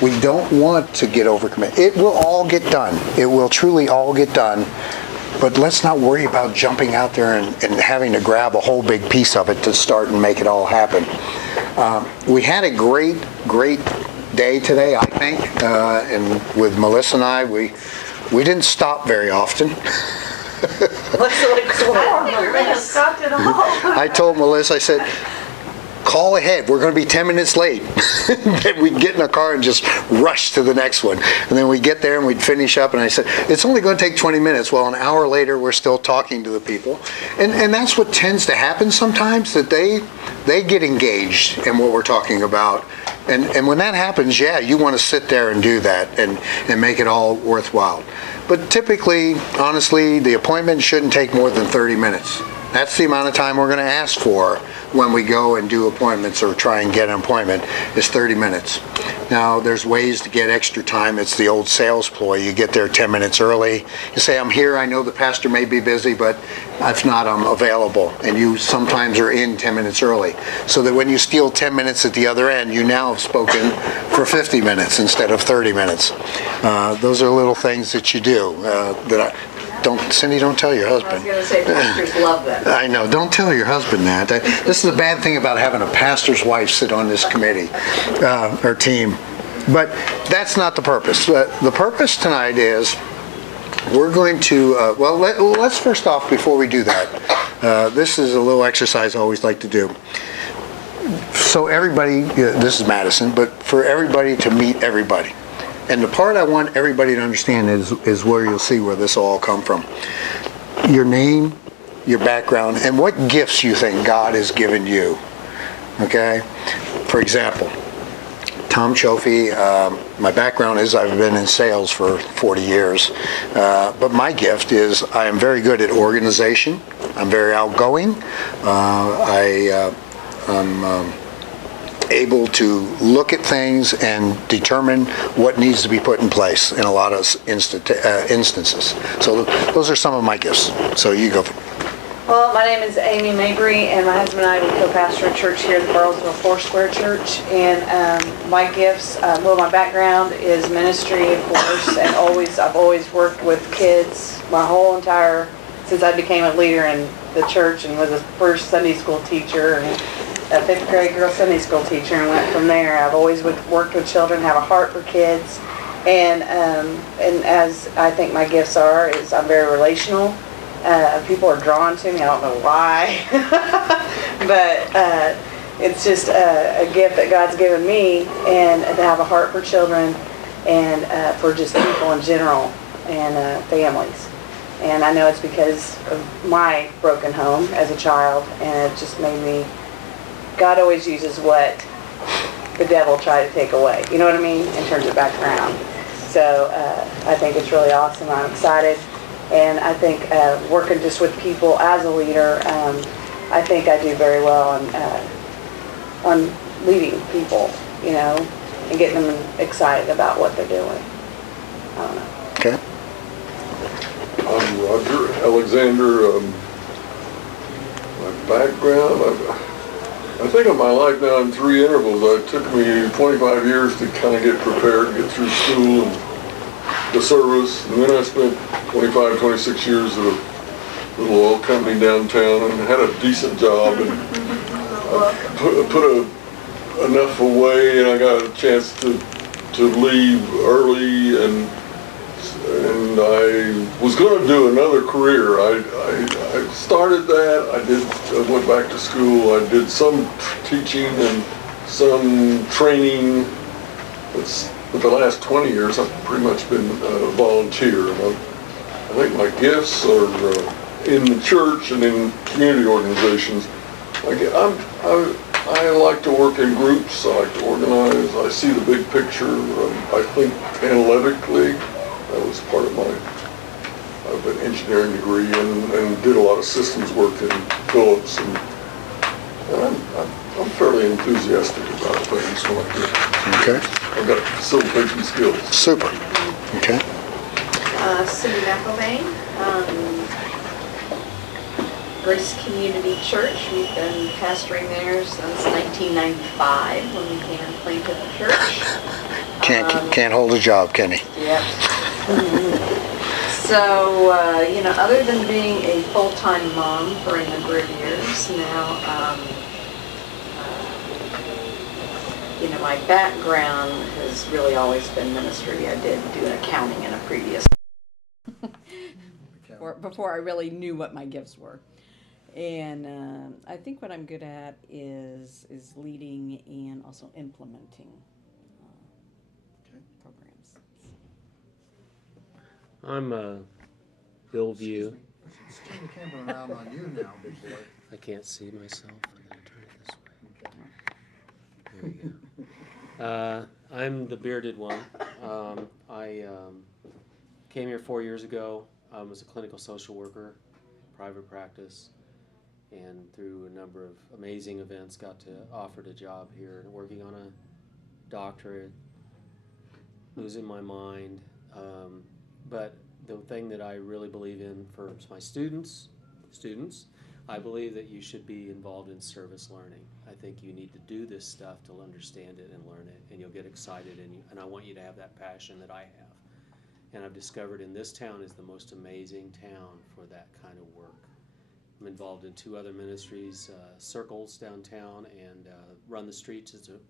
We don't want to get overcommitted. It will all get done. It will truly all get done. But let's not worry about jumping out there and having to grab a whole big piece of it to start and make it all happen. We had a great day today, I think, and with Melissa and I, we didn't stop very often. I told Melissa, I said, call ahead. We're going to be 10 minutes late. We'd get in a car and just rush to the next one. And then we'd get there and we'd finish up. And I said, it's only going to take 20 minutes. Well, an hour later, we're still talking to the people. And that's what tends to happen sometimes, that they get engaged in what we're talking about. And when that happens, yeah, you want to sit there and do that and make it all worthwhile. But typically, honestly, the appointment shouldn't take more than 30 minutes. That's the amount of time we're going to ask for when we go and do appointments or try and get an appointment, is 30 minutes. Now, there's ways to get extra time. It's the old sales ploy. You get there 10 minutes early. You say, I'm here. I know the pastor may be busy, but if not, I'm available. And you sometimes are in 10 minutes early. So that when you steal 10 minutes at the other end, you now have spoken for 50 minutes instead of 30 minis. Those are little things that you do Cindy, don't tell your husband. I was going to say, pastors love that. I know. Don't tell your husband that. This is a bad thing about having a pastor's wife sit on this committee or team. But that's not the purpose. The purpose tonight is we're going to, let's first off, before we do that, this is a little exercise I always like to do. So everybody, this is Madison, but for everybody to meet everybody. And the part I want everybody to understand is where you'll see where this all come from. Your name, your background, and what gifts you think God has given you. Okay? For example, Tom Cioffi, my background is I've been in sales for 40 years. But my gift is I am very good at organization. I'm very outgoing. I'm able to look at things and determine what needs to be put in place in a lot of instances. So those are some of my gifts. So you go. Well, my name is Amy Mabry, and my husband and I, we co-pastor a church here at the Burrowsville Foursquare Church. And my gifts, my background is ministry, of course, and I've always worked with kids my whole entire, since I became a leader in the church and was a first Sunday school teacher and a fifth grade girl Sunday school teacher, and went from there. I've always worked with children, have a heart for kids, and as I think my gifts are, is I'm very relational. People are drawn to me. I don't know why, but it's just a gift that God's given me, and to have a heart for children and for just people in general and families. And I know it's because of my broken home as a child, and it just made me. God always uses what the devil tried to take away. You know what I mean? In terms of background. So I think it's really awesome. I'm excited. And I think working just with people as a leader, I think I do very well on leading people, you know, and getting them excited about what they're doing. I don't know. Okay. I'm Roger Alexander. My background, I think of my life now in 3 intervals. It took me 25 years to kind of get prepared, get through school and the service. And then I spent 25, 26 years at a little oil company downtown and had a decent job. And I put enough away, and I got a chance to leave early, and I was going to do another career. I started that. I went back to school. I did some teaching and some training. But the last 20 years, I've pretty much been a volunteer. And I think my gifts are in the church and in community organizations. I like to work in groups. I like to organize. I see the big picture. I think analytically. That was part of I have an engineering degree and did a lot of systems work in Phillips, and I'm fairly enthusiastic about things when I do. Okay. I've got facilitation skills. Super. Okay. Cindy McElvain, Grace Community Church. We've been pastoring there since 1995 when we came and planted the church. Can't hold a job, can he? Yep. So, you know, other than being a full-time mom for a number of years now, you know, my background has really always been ministry. I did do an accounting in a previous before I really knew what my gifts were. And I think what I'm good at is leading and also implementing programs. I'm Bill View. Let's turn the camera around on you now, big boy. I can't see myself. I'm going to turn it this way. There we go. I'm the bearded one. I came here 4 years ago. I was a clinical social worker, private practice, and through a number of amazing events got to offered a job here and working on a doctorate, losing my mind. But the thing that I really believe in for my students, I believe that you should be involved in service learning. I think you need to do this stuff to understand it and learn it, and you'll get excited, and I want you to have that passion that I have. And I've discovered in this town is the most amazing town for that kind of work. I'm involved in 2 other ministries, Circles downtown, and Run the Streets is a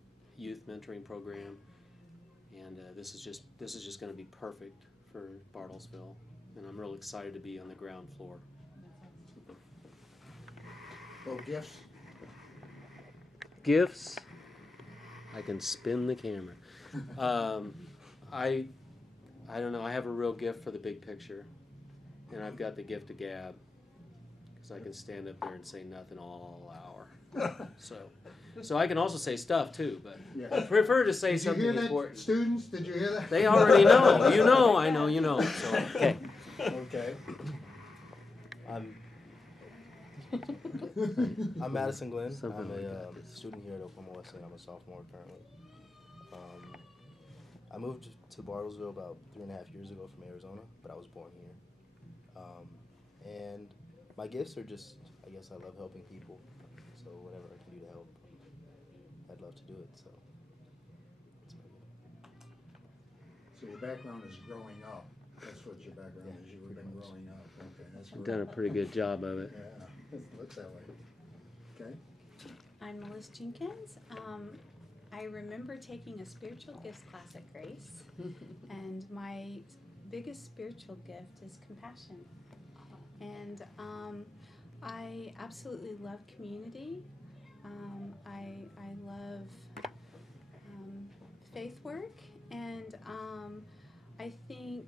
youth mentoring program. And this is just going to be perfect for Bartlesville, and I'm real excited to be on the ground floor. Well, gifts. Gifts. I can spin the camera. I don't know. I have a real gift for the big picture, and I've got the gift of gab, because I can stand up there and say nothing all hour. So I can also say stuff too, but I prefer to say something important. Students, did you hear that? They already know. You know, I know, you know. So okay. Okay. I'm Madison Glenn. Something I'm like a student here at Oklahoma Wesleyan. I'm a sophomore currently. I moved to Bartlesville about 3.5 years ago from Arizona, but I was born here. And my gifts are just, I guess I love helping people. So whatever I can do to help, I'd love to do it. So that's my gift. So your background is growing up. That's what your background is. You've been growing up. Okay, that's I've done a pretty good job of it. Yeah, it looks that way. Okay. I'm Melissa Jenkins. I remember taking a spiritual gifts class at Grace, and my biggest spiritual gift is compassion. And I absolutely love community. I love faith work, and I think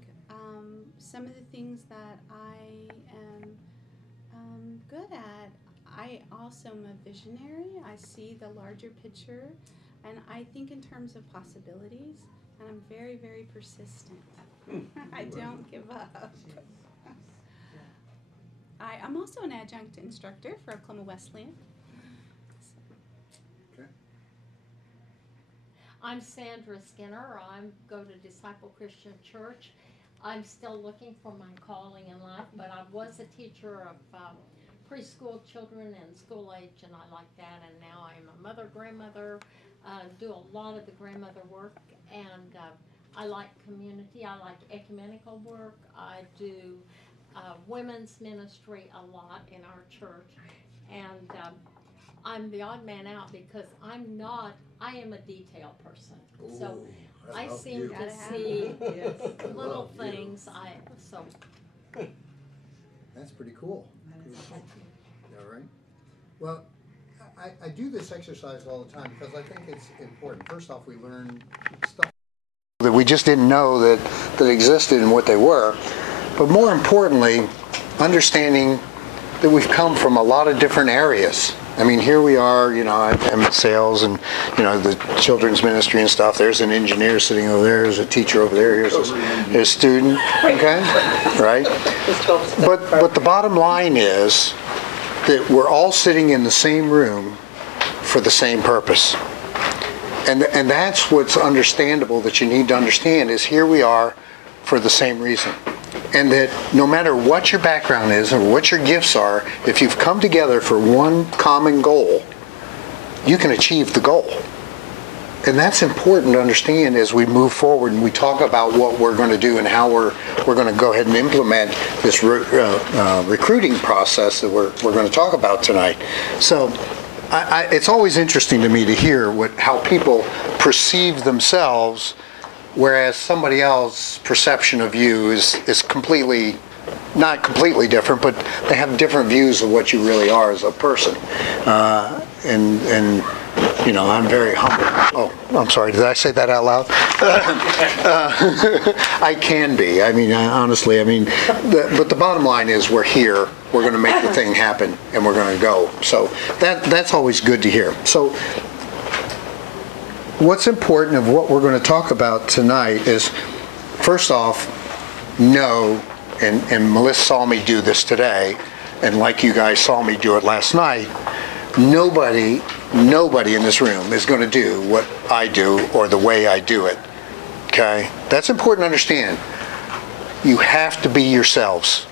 some of the things that I am good at, I also am a visionary. I see the larger picture, and I think in terms of possibilities, and I'm very, very persistent. I don't give up. I'm also an adjunct instructor for Oklahoma Wesleyan. Okay. I'm Sandra Skinner. I go to Disciple Christian Church. I'm still looking for my calling in life, but I was a teacher of preschool children and school age, and I like that. And now I'm a mother, grandmother, do a lot of the grandmother work, and I like community. I like ecumenical work. I do women's ministry a lot in our church, and I'm the odd man out because I am a detail person. Ooh, so I love seem you. to see little love you. things. That's pretty cool. All right. Well, I do this exercise all the time because I think it's important. First off, we learn stuff that we just didn't know that existed and what they were. But more importantly, understanding that we've come from a lot of different areas. I mean, here we are, you know, I'm in sales and, you know, the children's ministry and stuff. There's an engineer sitting over there. There's a teacher over there. Here's a student, okay? Right? But the bottom line is that we're all sitting in the same room for the same purpose. And that's what's understandable that you need to understand is here we are for the same reason. And that no matter what your background is or what your gifts are, if you've come together for one common goal, you can achieve the goal. And that's important to understand as we move forward and we talk about what we're going to do and how we're going to go ahead and implement this recruiting process that we're going to talk about tonight. So it's always interesting to me to hear how people perceive themselves, whereas somebody else's perception of you is completely, not completely different, but they have different views of what you really are as a person. And you know, I'm very humble. Oh, I'm sorry, did I say that out loud? I can be. I mean, honestly, I mean, but the bottom line is we're here, we're going to make the thing happen, and we're going to go. So that's always good to hear. So what's important of what we're going to talk about tonight is, first off, know, and Melissa saw me do this today, and like you guys saw me do it last night, nobody in this room is going to do what I do or the way I do it, okay? That's important to understand. You have to be yourselves.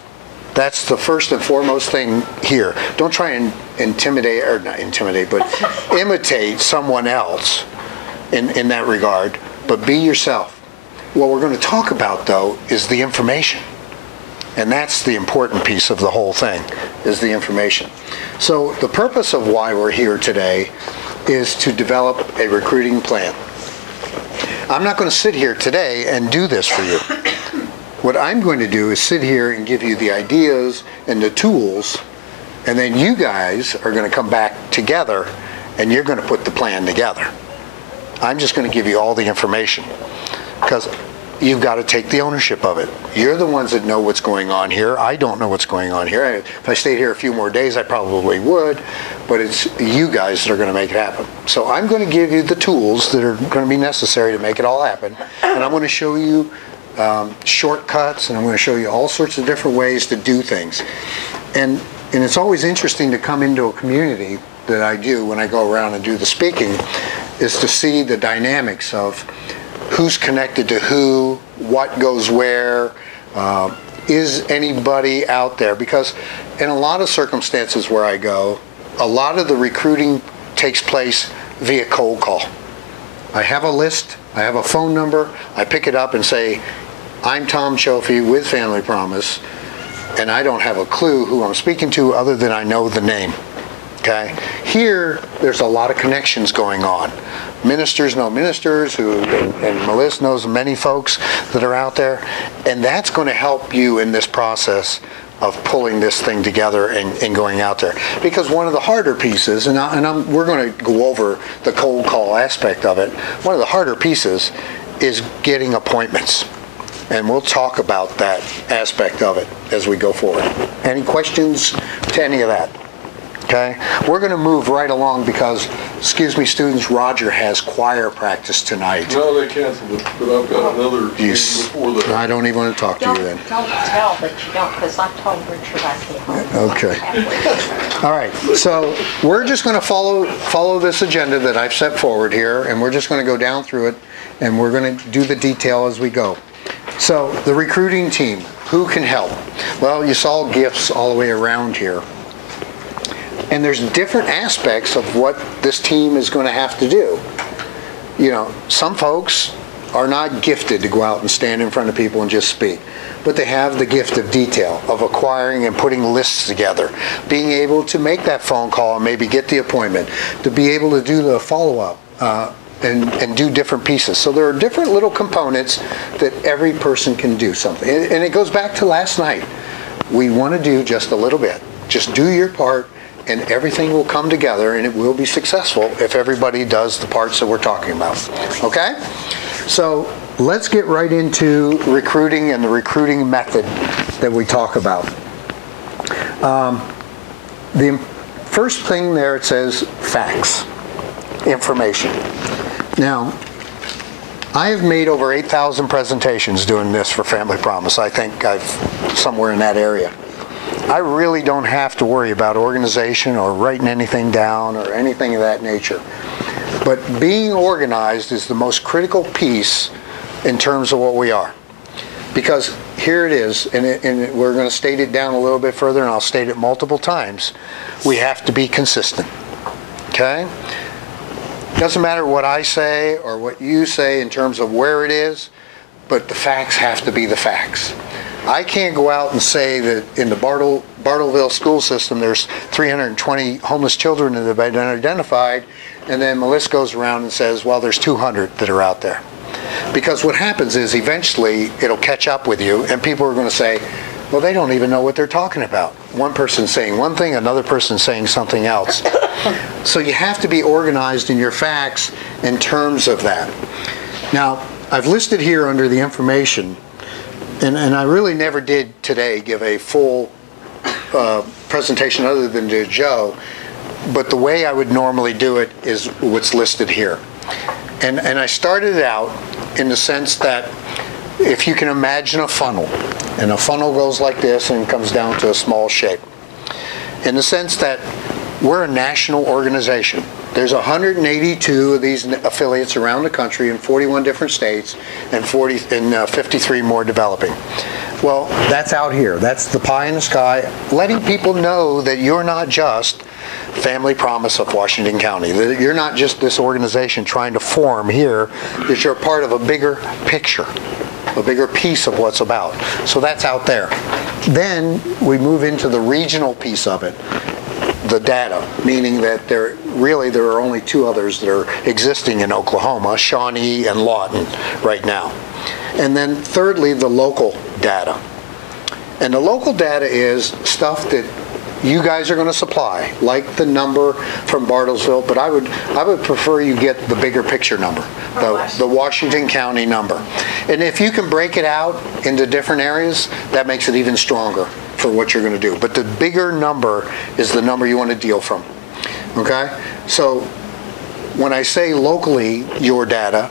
That's the first and foremost thing here. Don't try and intimidate, or not intimidate, but imitate someone else in that regard, but be yourself. What we're going to talk about, though, is the information. And that's the important piece of the whole thing, is the information. So the purpose of why we're here today is to develop a recruiting plan. I'm not going to sit here today and do this for you. What I'm going to do is sit here and give you the ideas and the tools, and then you guys are going to come back together and you're going to put the plan together. I'm just going to give you all the information because you've got to take the ownership of it. You're the ones that know what's going on here. I don't know what's going on here. If I stayed here a few more days, I probably would, but it's you guys that are going to make it happen. So I'm going to give you the tools that are going to be necessary to make it all happen, and I'm going to show you shortcuts, and I'm going to show you all sorts of different ways to do things. And it's always interesting to come into a community that I do when I go around and do the speaking, is to see the dynamics of who's connected to who, what goes where, is anybody out there? Because in a lot of circumstances where I go, a lot of the recruiting takes place via cold call. I have a list, I have a phone number, I pick it up and say, I'm Tom Cioffi with Family Promise, and I don't have a clue who I'm speaking to other than I know the name. Okay? Here, there's a lot of connections going on. Ministers know ministers, and Melissa knows many folks that are out there, and that's going to help you in this process of pulling this thing together and going out there. Because one of the harder pieces, we're going to go over the cold call aspect of it, one of the harder pieces is getting appointments. And we'll talk about that aspect of it as we go forward. Any questions to any of that? Okay, we're going to move right along because, excuse me, students, Roger has choir practice tonight. No, they canceled it, but I've got another meeting before that. I don't even want to talk to you then. Don't tell that you don't, because I told Richard I'd be home. Okay. All right, so we're just going to follow this agenda that I've set forward here, and we're just going to go down through it, and we're going to do the detail as we go. So the recruiting team, who can help? Well, you saw gifts all the way around here. And there's different aspects of what this team is going to have to do. You know, some folks are not gifted to go out and stand in front of people and just speak, but they have the gift of detail, of acquiring and putting lists together, being able to make that phone call and maybe get the appointment, to be able to do the follow-up and do different pieces. So there are different little components that every person can do something. And it goes back to last night. We want to do just a little bit. Just do your part, and everything will come together, and it will be successful if everybody does the parts that we're talking about. Okay? So let's get right into recruiting and the recruiting method that we talk about. The first thing there, it says facts, information. Now, I have made over 8,000 presentations doing this for Family Promise. I think I've somewhere in that area. I really don't have to worry about organization or writing anything down or anything of that nature. But being organized is the most critical piece in terms of what we are. Because here it is, and we're going to state it down a little bit further, and I'll state it multiple times. We have to be consistent. Okay? Doesn't matter what I say or what you say in terms of where it is, but the facts have to be the facts. I can't go out and say that in the Bartleville school system there's 320 homeless children that have been identified, and then Melissa goes around and says, well, there's 200 that are out there. Because what happens is eventually it'll catch up with you, and people are going to say, well, they don't even know what they're talking about. One person's saying one thing, another person's saying something else. So you have to be organized in your facts in terms of that. Now, I've listed here under the information, and I really never did today give a full presentation other than to Joe, but the way I would normally do it is what's listed here. And I started out in the sense that if you can imagine a funnel, and a funnel goes like this and comes down to a small shape, in the sense that we're a national organization. There's 182 of these affiliates around the country in 41 different states and 53 more developing. Well, that's out here. That's the pie in the sky, letting people know that you're not just Family Promise of Washington County. That you're not just this organization trying to form here, that you're part of a bigger picture, a bigger piece of what's about. So that's out there. Then we move into the regional piece of it, the data, meaning that there are only two others that are existing in Oklahoma, Shawnee and Lawton right now. And then thirdly, the local data. And the local data is stuff that you guys are going to supply, like the number from Bartlesville, but I would prefer you get the bigger picture number, the Washington County number. And if you can break it out into different areas, that makes it even stronger for what you're going to do. But the bigger number is the number you want to deal from. Okay? So when I say locally your data,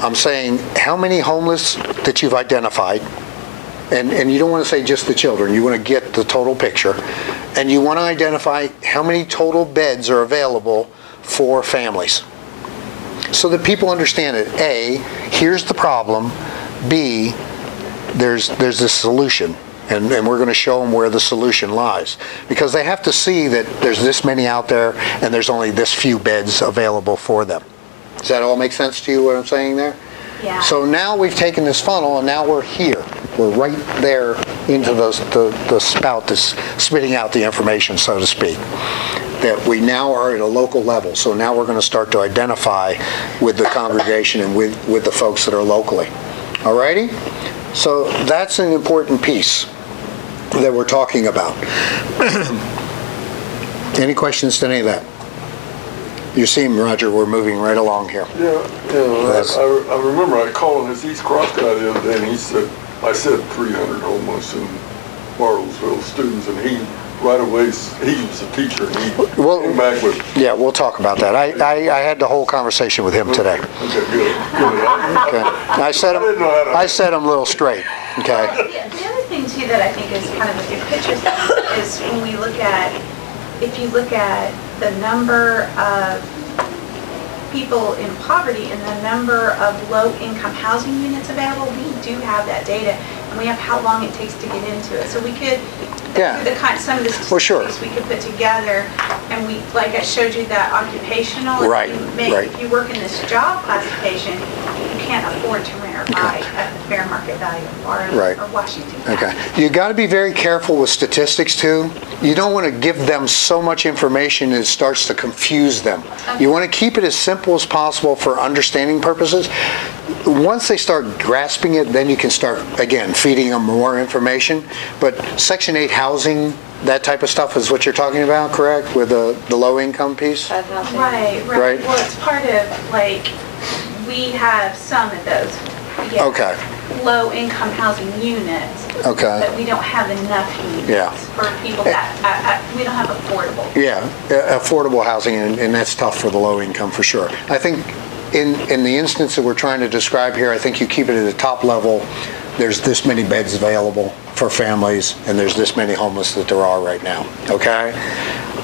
I'm saying how many homeless that you've identified, and you don't want to say just the children, you want to get the total picture, and you want to identify how many total beds are available for families so that people understand it. A, here's the problem. B, there's this solution, and we're going to show them where the solution lies, because they have to see that there's this many out there and there's only this few beds available for them. Does that all make sense to you, what I'm saying there? Yeah. So now we've taken this funnel and now we're here. We're right there into the spout that's spitting out the information, so to speak. That we now are at a local level. So now we're going to start to identify with the congregation and with the folks that are locally. All righty? So that's an important piece that we're talking about. Any questions to any of that? You see, Roger, we're moving right along here. Yeah. I remember I called his East Cross guy the other day, and he said, I said 300 homeless in Bartlesville students, and he right away, he was a teacher, and he came back with... Yeah, we'll talk about that. I had the whole conversation with him today. Okay, good. Okay. I set him a little straight. Okay. The other thing too that I think is kind of a big picture thing is when we look at, if you look at the number of people in poverty and the number of low-income housing units available, we do have that data, and we have how long it takes to get into it. So we could, some of the statistics we could put together, and we, like I showed you that occupational, if you work in this job classification, you can't afford to rent or buy at the fair market value of Florida or Washington. Okay. You got to be very careful with statistics too. You don't want to give them so much information that it starts to confuse them. Okay. You want to keep it as simple as possible for understanding purposes. Once they start grasping it, then you can start, again, feeding them more information. But Section 8 housing, that type of stuff is what you're talking about, correct? With the low-income piece? Right. Well, it's part of, like, we have some of those low-income housing units. Okay. But we don't have enough units for people that, we don't have affordable. Yeah, affordable housing, and that's tough for the low income for sure. I think in the instance that we're trying to describe here, I think you keep it at the top level. There's this many beds available for families, and there's this many homeless that there are right now, okay?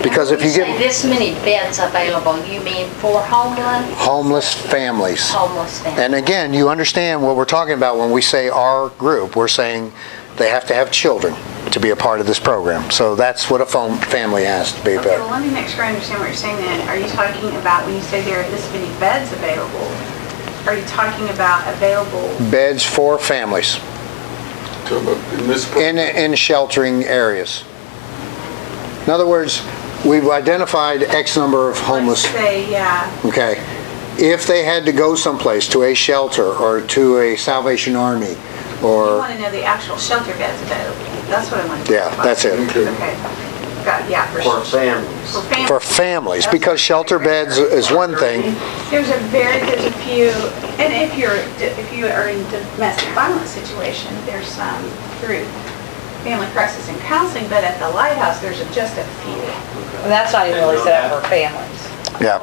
Because if you get this many beds available, you mean for homeless? Homeless families. Homeless families. And again, you understand what we're talking about when we say our group. We're saying they have to have children. to be a part of this program. So that's what a family has to be Okay, about. well, let me make sure I understand what you're saying then. Are you talking about, when you say there are this many beds available, are you talking about available? Beds for families in sheltering areas. In other words, we've identified X number of homeless. Let's say, yeah. Okay. If they had to go someplace, to a shelter or to a Salvation Army, You or want to know the actual shelter beds available. That's what I want to know. yeah, that's it. Okay. Got, yeah, for For sure. families. For families. For families, because shelter beds is one thing. There's a few, and if you are in domestic violence situation, there's some through family crisis and counseling, but at the Lighthouse, there's just a few. And that's not even really set up for families. Yeah.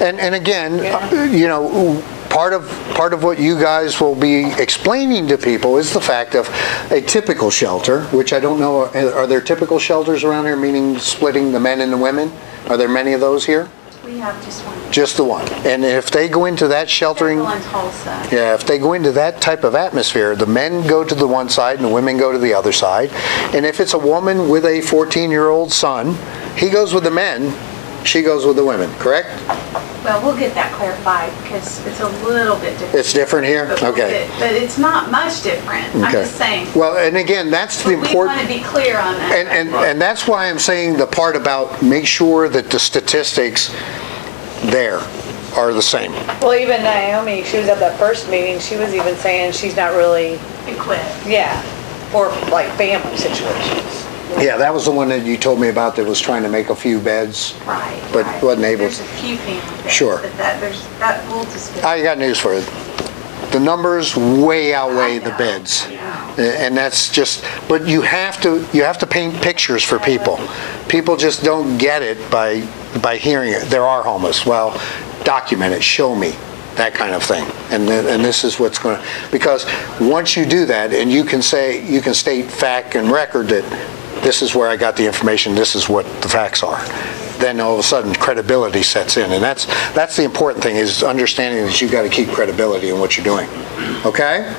And again, you know, part of what you guys will be explaining to people is the fact of a typical shelter, which I don't know, are there typical shelters around here, meaning splitting the men and the women? Are there many of those here? We have just one. Just the one. And if they go into that sheltering, Central and Tulsa. yeah, if they go into that type of atmosphere, the men go to the one side and the women go to the other side. And if it's a woman with a 14-year-old son, he goes with the men, she goes with the women, correct? Well, we'll get that clarified because it's a little bit different. It's different here? But we'll Okay. But it's not much different. I'm Okay. just saying. Well, and again, that's the We want important. to be clear on that. And that's why I'm saying the part about make sure that the statistics there are the same. Well, even Naomi, she was at that first meeting, she was even saying she's not really, Equipped. yeah, for like family situations. Yeah, that was the one that you told me about that was trying to make a few beds. Right. But right. wasn't able There's to. a few family beds. Sure. But that we'll discuss. I got news for you. The numbers way outweigh I the know. beds. And that's just, but you have to paint pictures for people. People just don't get it by hearing it. There are homeless. Well, document it, show me, that kind of thing. And this is what's going to, because once you do that and you can state fact and record that this is where I got the information, this is what the facts are, then all of a sudden credibility sets in. And that's the important thing, is understanding that you've got to keep credibility in what you're doing. Okay?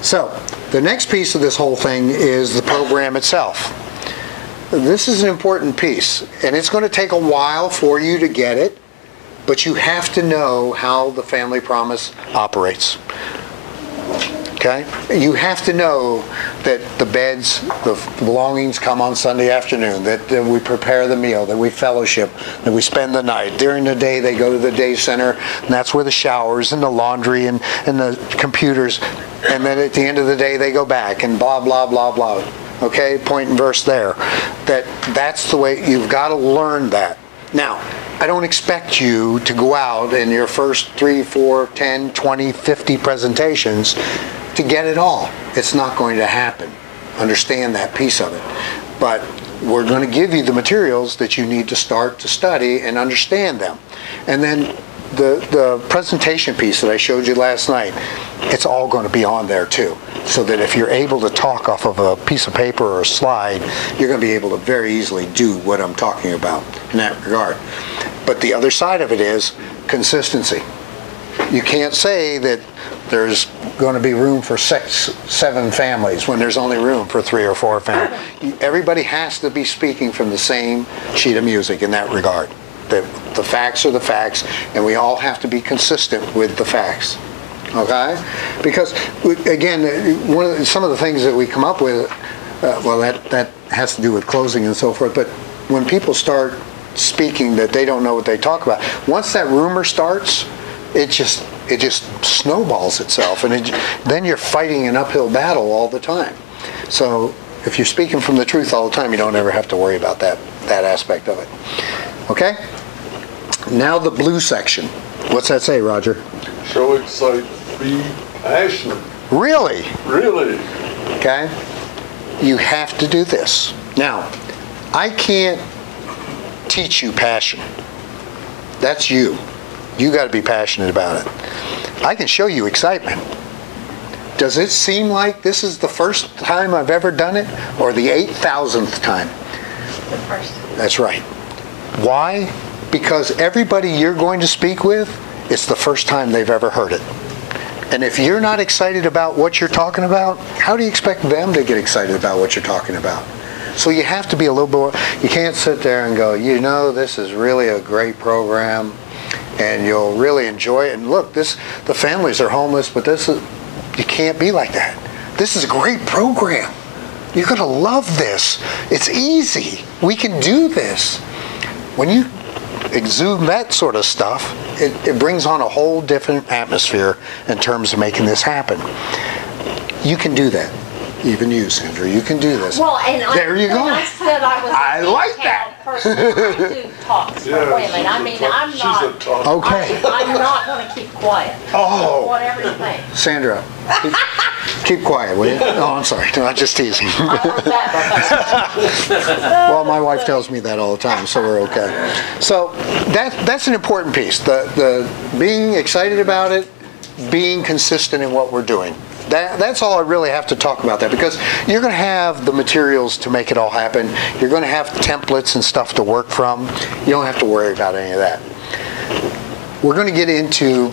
So the next piece of this whole thing is the program itself. This is an important piece, and it's going to take a while for you to get it, but you have to know how the Family Promise operates. Okay? You have to know that the beds, the belongings come on Sunday afternoon, that we prepare the meal, that we fellowship, that we spend the night. During the day, they go to the day center, and that's where the showers and the laundry and the computers, and then at the end of the day, they go back, and blah, blah, blah, blah. Okay? Point and verse there. That's the way, you've got to learn that. Now, I don't expect you to go out in your first 3, 4, 10, 20, 50 presentations to get it all. It's not going to happen. Understand that piece of it. But we're going to give you the materials that you need to start to study and understand them. And then the presentation piece that I showed you last night, it's all going to be on there too. So that if you're able to talk off of a piece of paper or a slide, you're going to be able to very easily do what I'm talking about in that regard. But the other side of it is consistency. You can't say that there's going to be room for 6, 7 families when there's only room for 3 or 4 families. Everybody has to be speaking from the same sheet of music in that regard. The facts are the facts, and we all have to be consistent with the facts. Okay? Because, again, some of the things that we come up with, well, that has to do with closing and so forth, but when people start speaking that they don't know what they talk about, once that rumor starts, it just snowballs itself, and then you're fighting an uphill battle all the time. So if you're speaking from the truth all the time, you don't ever have to worry about that aspect of it. Okay? Now the blue section. What's that say, Roger? Show excitement. Be passionate. Really? Really. Okay? You have to do this. Now, I can't teach you passion. That's you. You got to be passionate about it. I can show you excitement. Does it seem like this is the first time I've ever done it, or the 8,000th time? The first. That's right. Why? Because everybody you're going to speak with, it's the first time they've ever heard it. And if you're not excited about what you're talking about, how do you expect them to get excited about what you're talking about? So you have to be a little more, you can't sit there and go, you know, this is really a great program and you'll really enjoy it. And look, the families are homeless, but you can't be like that. This is a great program. You're going to love this. It's easy. We can do this. When you exude that sort of stuff, it brings on a whole different atmosphere in terms of making this happen. You can do that. Even you, Sandra, you can do this. Well, and there you go. I said I was I like that. Person. I do talks for women. I mean, I'm not. Okay. I'm not going to keep quiet. Oh. Whatever you think. Sandra, keep quiet, will you? Oh, I'm sorry. No, I'm just teasing. I heard that. Well, my wife tells me that all the time, so we're okay. So that's an important piece. The being excited about it, being consistent in what we're doing. That's all I really have to talk about that, because you're going to have the materials to make it all happen. You're going to have templates and stuff to work from. You don't have to worry about any of that. We're going to get into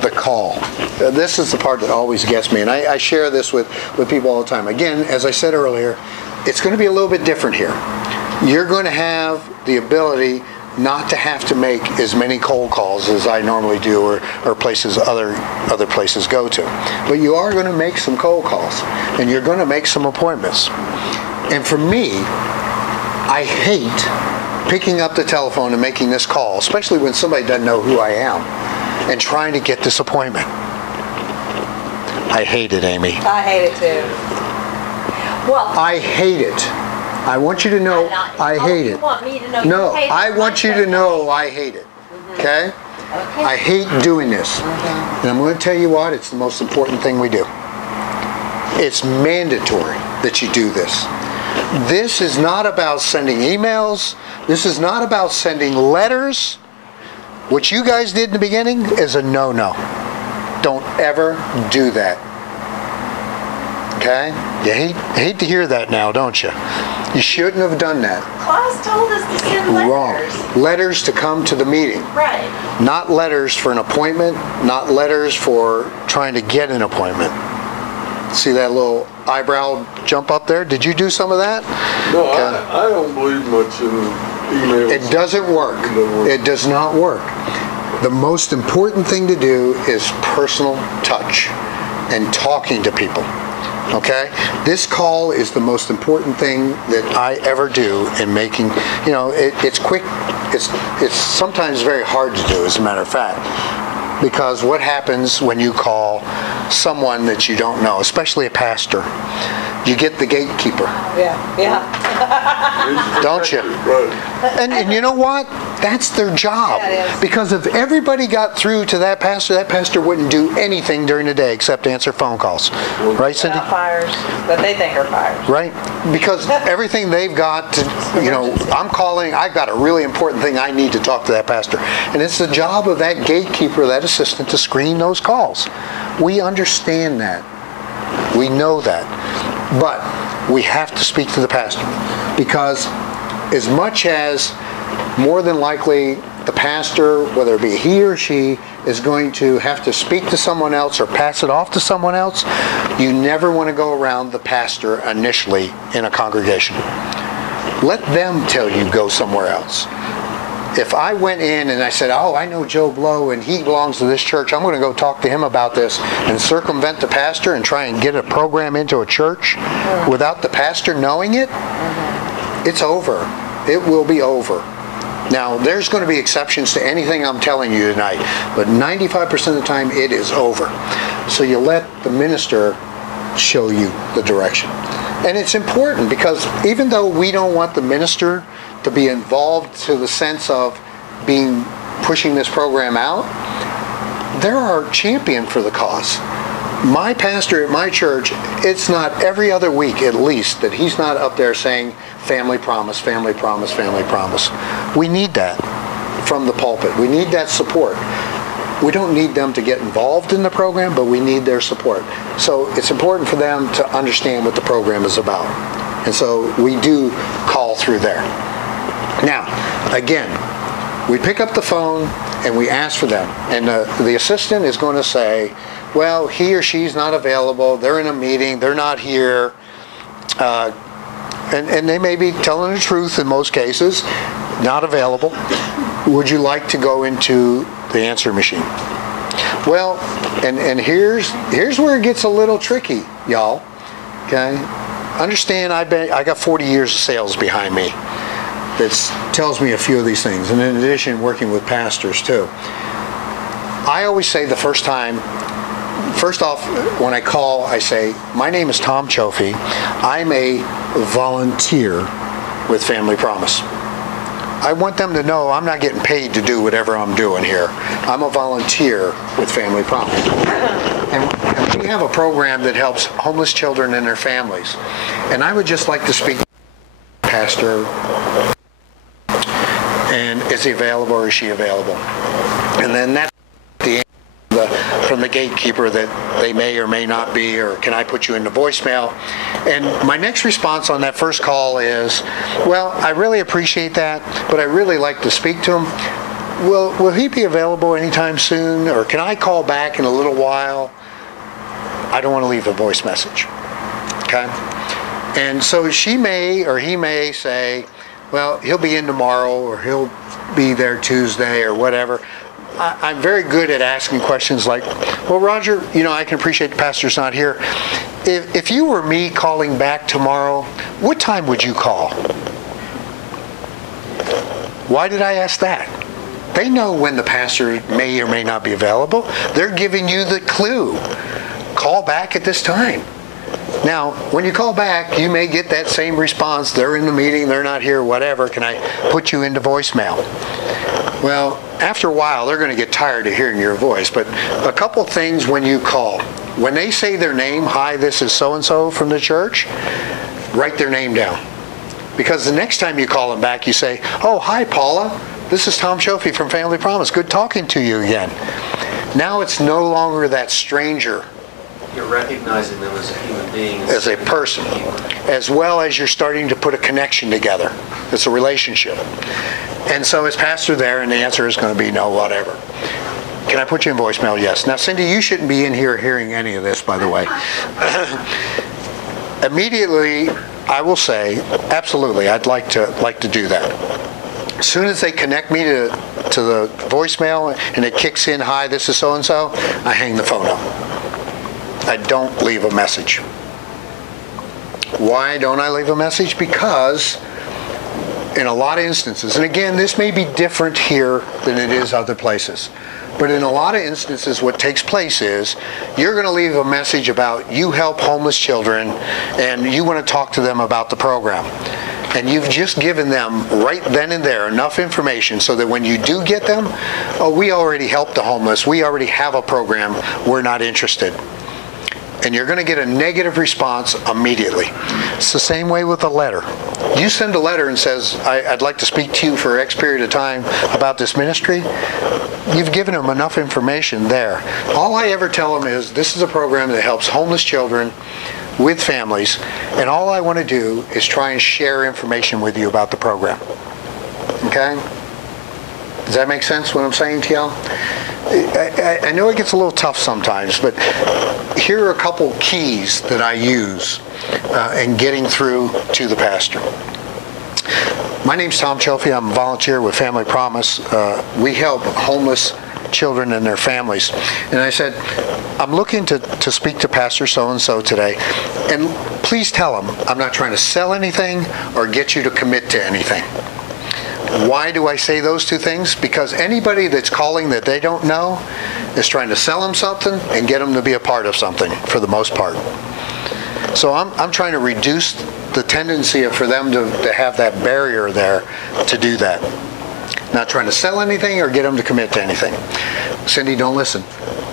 the call. This is the part that always gets me, and I share this with people all the time. Again, as I said earlier, it's going to be a little bit different here. You're going to have the ability not to have to make as many cold calls as I normally do, or places other places go to. But you are going to make some cold calls, and you're going to make some appointments. And for me, I hate picking up the telephone and making this call, especially when somebody doesn't know who I am, and trying to get this appointment. I hate it, Amy. I hate it too. Well, I hate it. I want you to know I hate it. You want me to know No, you hate it? I want you to know I hate it. Okay? Okay. I hate doing this. And I'm going to tell you what, it's the most important thing we do. It's mandatory that you do this. This is not about sending emails. This is not about sending letters. What you guys did in the beginning is a no-no. Don't ever do that. Okay? You hate to hear that now, don't you? You shouldn't have done that. Claus told us to send letters. Wrong. Letters to come to the meeting. Right. Not letters for an appointment, not letters for trying to get an appointment. See that little eyebrow jump up there? Did you do some of that? No, Okay. I don't believe much in emails. It doesn't work. It does not work. The most important thing to do is personal touch and talking to people. Okay? This call is the most important thing that I ever do in making, it's quick. It's sometimes very hard to do, as a matter of fact. Because what happens when you call someone that you don't know, especially a pastor? You get the gatekeeper. Yeah. Don't you? Right. And you know what? That's their job. Yeah, it is. Because if everybody got through to that pastor wouldn't do anything during the day except answer phone calls. Right, Cindy? Not fires that they think are fires. Right? Because everything they've got to, I'm calling, I've got a really important thing I need to talk to that pastor. And it's the job of that gatekeeper, that assistant, to screen those calls. We understand that. We know that. But we have to speak to the pastor, because as much as more than likely the pastor, whether it be he or she, is going to have to speak to someone else or pass it off to someone else, you never want to go around the pastor initially in a congregation. Let them tell you go somewhere else. If I went in and I said, oh, I know Joe Blow and he belongs to this church, I'm going to go talk to him about this, and circumvent the pastor and try and get a program into a church without the pastor knowing it, it's over. It will be over. Now, there's going to be exceptions to anything I'm telling you tonight, but 95% of the time it is over. So you let the minister show you the direction. And it's important, because even though we don't want the minister to be involved to the sense of pushing this program out, they're our champion for the cause. My pastor at my church, it's not every other week at least that he's not up there saying family promise, family promise, family promise. We need that from the pulpit. We need that support. We don't need them to get involved in the program, but we need their support. So it's important for them to understand what the program is about. And so we do call through there. Now, again, we pick up the phone and we ask for them. And the assistant is going to say, well, he or she's not available, they're in a meeting, they're not here, and they may be telling the truth in most cases, not available. Would you like to go into the answer machine? Well, and here's where it gets a little tricky, y'all. Okay, understand I got 40 years of sales behind me. That tells me a few of these things, and in addition, working with pastors too. I always say the first off, when I call, I say, my name is Tom Cioffi. I'm a volunteer with Family Promise. I want them to know I'm not getting paid to do whatever I'm doing here. I'm a volunteer with Family Promise. And we have a program that helps homeless children and their families. And I would just like to speak to the pastor. And is he available or is she available? And then that's the answer from the gatekeeper that they may or may not be, or can I put you into voicemail? And my next response on that first call is, well, I really appreciate that, but I really like to speak to him. Will he be available anytime soon, or can I call back in a little while? I don't want to leave a voice message, okay? And so she may or he may say, well, he'll be in tomorrow, or he'll be there Tuesday, or whatever. I'm very good at asking questions like, well, Roger, I can appreciate the pastor's not here. If you were me calling back tomorrow, what time would you call? Why did I ask that? They know when the pastor may or may not be available. They're giving you the clue. Call back at this time. Now, when you call back, you may get that same response. They're in the meeting, they're not here, whatever. Can I put you into voicemail? Well, after a while, they're going to get tired of hearing your voice. But a couple things when you call. When they say their name, hi, this is so-and-so from the church, write their name down. Because the next time you call them back, you say, oh, hi, Paula. This is Tom Cioffi from Family Promise. Good talking to you again. Now it's no longer that stranger. You're recognizing them as a human being. As a person. As well as you're starting to put a connection together. It's a relationship. And so is pastor there, and the answer is going to be no, whatever. Can I put you in voicemail? Yes. Now, Cindy, you shouldn't be in here hearing any of this, by the way. Immediately, I will say, absolutely, I'd like to do that. As soon as they connect me to the voicemail and it kicks in, hi, this is so-and-so, I hang the phone up. I don't leave a message. Why don't I leave a message? Because in a lot of instances, and again, this may be different here than it is other places, but in a lot of instances what takes place is you're going to leave a message about you help homeless children and you want to talk to them about the program. And you've just given them right then and there enough information so that when you do get them, oh, we already help the homeless, we already have a program, we're not interested. And you're going to get a negative response immediately. It's the same way with a letter. You send a letter and says, I'd like to speak to you for X period of time about this ministry. You've given them enough information there. All I ever tell them is, this is a program that helps homeless children with families, and all I want to do is try and share information with you about the program. Okay? Does that make sense what I'm saying to y'all? I know it gets a little tough sometimes, but here are a couple keys that I use in getting through to the pastor. My name's Tom Cioffi. I'm a volunteer with Family Promise. We help homeless children and their families. And I said, I'm looking to speak to Pastor so-and-so today, and please tell him I'm not trying to sell anything or get you to commit to anything. Why do I say those two things? Because anybody that's calling that they don't know is trying to sell them something and get them to be a part of something for the most part. So I'm trying to reduce the tendency for them to have that barrier there to do that. Not trying to sell anything or get them to commit to anything. Cindy, don't listen.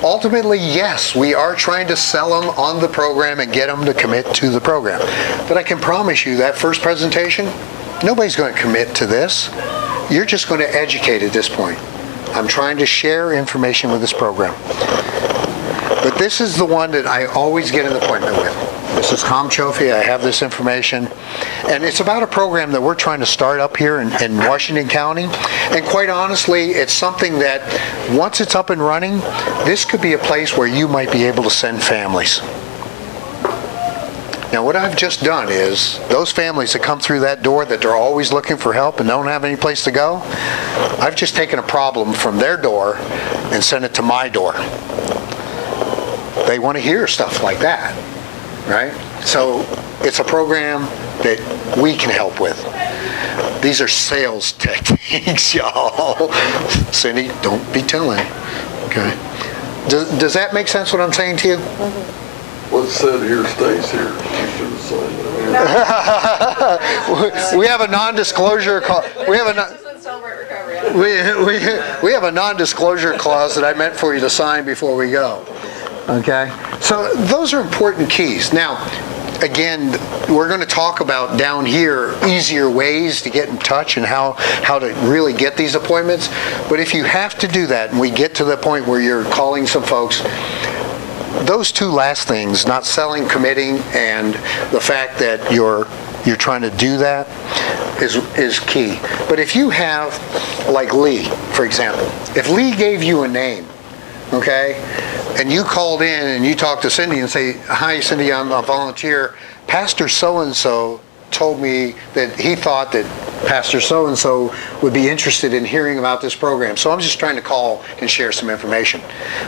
Ultimately, yes, we are trying to sell them on the program and get them to commit to the program. But I can promise you that first presentation, nobody's going to commit to this. You're just going to educate at this point. I'm trying to share information with this program. But this is the one that I always get an appointment with. This is Tom Cioffi. I have this information. And it's about a program that we're trying to start up here in Washington County. And quite honestly, it's something that once it's up and running, this could be a place where you might be able to send families. Now, what I've just done is, those families that come through that door that they're always looking for help and don't have any place to go, I've just taken a problem from their door and sent it to my door. They want to hear stuff like that, right? So it's a program that we can help with. These are sales techniques, y'all. Cindy, don't be telling. Okay. Does that make sense what I'm saying to you? Mm-hmm. What's said here stays here. You should have signed it. We have a non-disclosure clause. We have a non-disclosure clause that I meant for you to sign before we go. Okay? So those are important keys. Now, again, we're going to talk about down here easier ways to get in touch and how to really get these appointments. But if you have to do that and we get to the point where you're calling some folks, those two last things, not selling, committing, and the fact that you're trying to do that is key. But if you have, like Lee, for example, if Lee gave you a name, okay, and you called in and you talked to Cindy and say, "Hi, Cindy, I'm a volunteer. Pastor so-and-so told me that he thought that Pastor so-and-so would be interested in hearing about this program. So I'm just trying to call and share some information."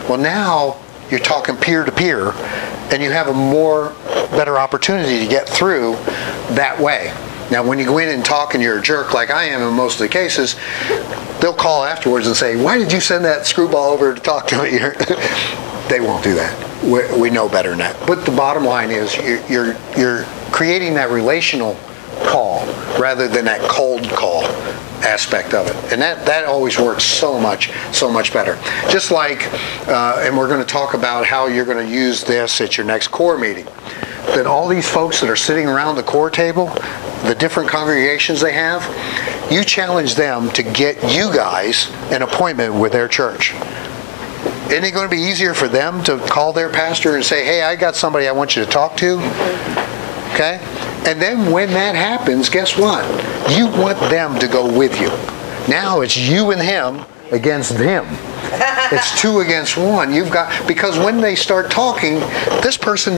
Well, now you're talking peer-to-peer, and you have a better opportunity to get through that way. Now, when you go in and talk and you're a jerk like I am in most of the cases, they'll call afterwards and say, "Why did you send that screwball over to talk to me?" They won't do that. We know better than that. But the bottom line is you're creating that relational call rather than that cold call aspect of it, and that always works so much better. Just like, and we're going to talk about how you're going to use this at your next core meeting. That all these folks that are sitting around the core table, the different congregations they have, you challenge them to get you guys an appointment with their church. Isn't it going to be easier for them to call their pastor and say, "Hey, I got somebody I want you to talk to"? Okay? And then when that happens, guess what? You want them to go with you. Now it's you and him against them. It's 2 against 1. Because when they start talking, this person